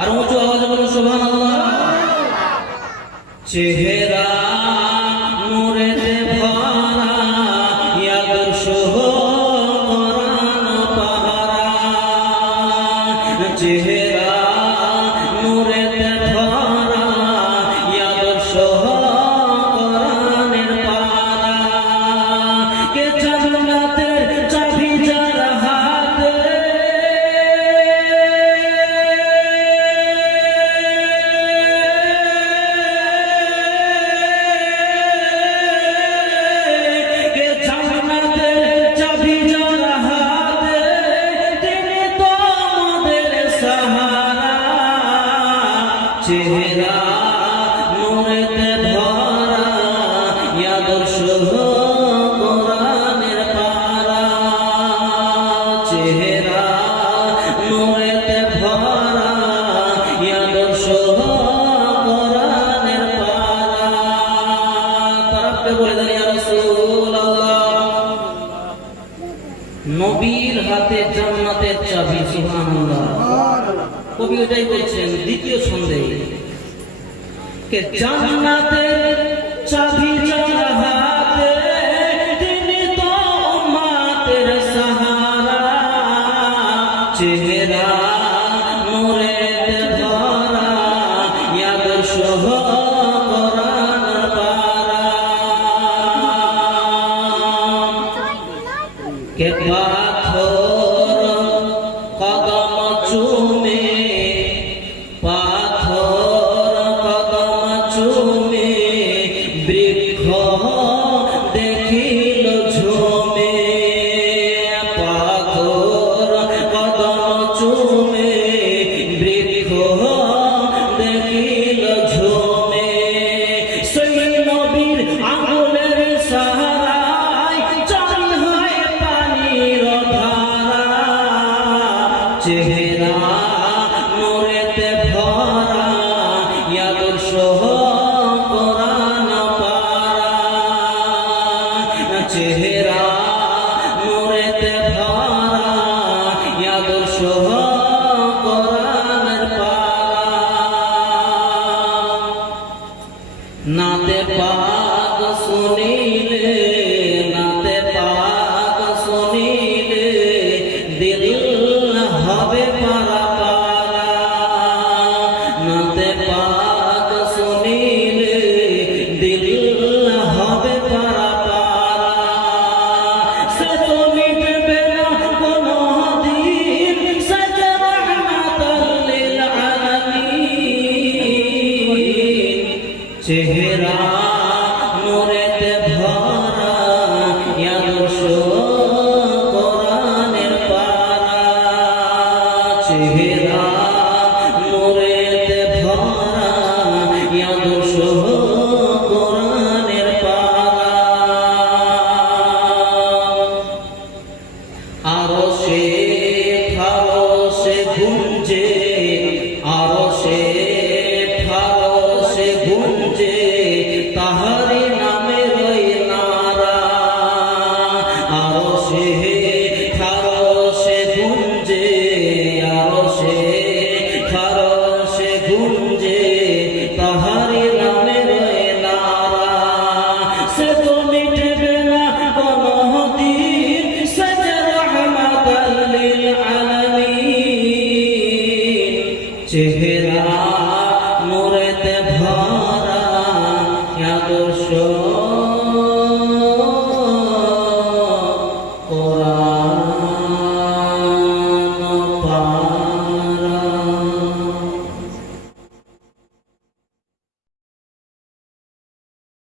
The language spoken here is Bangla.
আর উঁচু আওয়াজে বলুন সুবহানাল্লাহ। চেহারা নূরেতে ভরা ইয়াদুর শোহরান পাহারা, চেহারা নূরেতে ভরা ইয়াদুর শোহরানের পাহারা, কে জান্নাতের চাবি যার হাতে, চেহারা নূরেতে ভরা ইয়াদুর শোহরানের পাহারা, চেহারা নূরেতে ভরা ইয়াদুর শোহরানের পাহারা। তারাকে বলে দেন ইয়া রাসূলুল্লাহ, নবীর হাতে জান্নাতের চাবি। সুবহানাল্লাহ। কবি ওটাই বলছেন দ্বিতীয় ছন্দে, কে জান্নাতের চাবি যার হাতে তিনি তো উম্মতের সাহারা, চেহারা নূরেতে ভরা ইয়াদুর শোহরানের পাহারা, কে পাথর কদম চুমে, পাথর কদম চুমে বৃক্ষ দেখিল ঝুমে, পাথর কদম চুমে বৃক্ষ দেখিল ঝুমে, সেই নবীর আঙুলের সাহারায় জারি হয় পানির ধারা, চেহারা নূরেতে ভরা ইয়াদুর শোহরান পাহারা, চেহারা নূরেতে ভরা ইয়াদুর শোহরানের পাহারা। নাতে পাক শুনিলে, নাতে পাক শুনিলে দিল হবে পারা পারা, নাতে পাক শুনিলে দিল হবে পারা পারা, সে তো মিটবে না কোনো দিন, সে যে রহমাতাল লিল আলামিন, চেহারা নূরেতে ভরা ইয়াদুর শোহরানের পাহারা, চেহারা নূরেতে ভরা ইয়াদুর শোহরানের পাহারা। আরশে ফারশে গুঞ্জে, আরশে ফারশে গুঞ্জে তাহারি নামের ওই নারা, আরশে ফারশে গুঞ্জে, আরশে ফারশে গুঞ্জে তাহারি নামের ওই নারা, সে তো মিটবে না কোনো দিন, সে যে রহমাতাল লিল আলামিন, চেহারা নূরেতে ভরা ইয়াদুর শোহরানের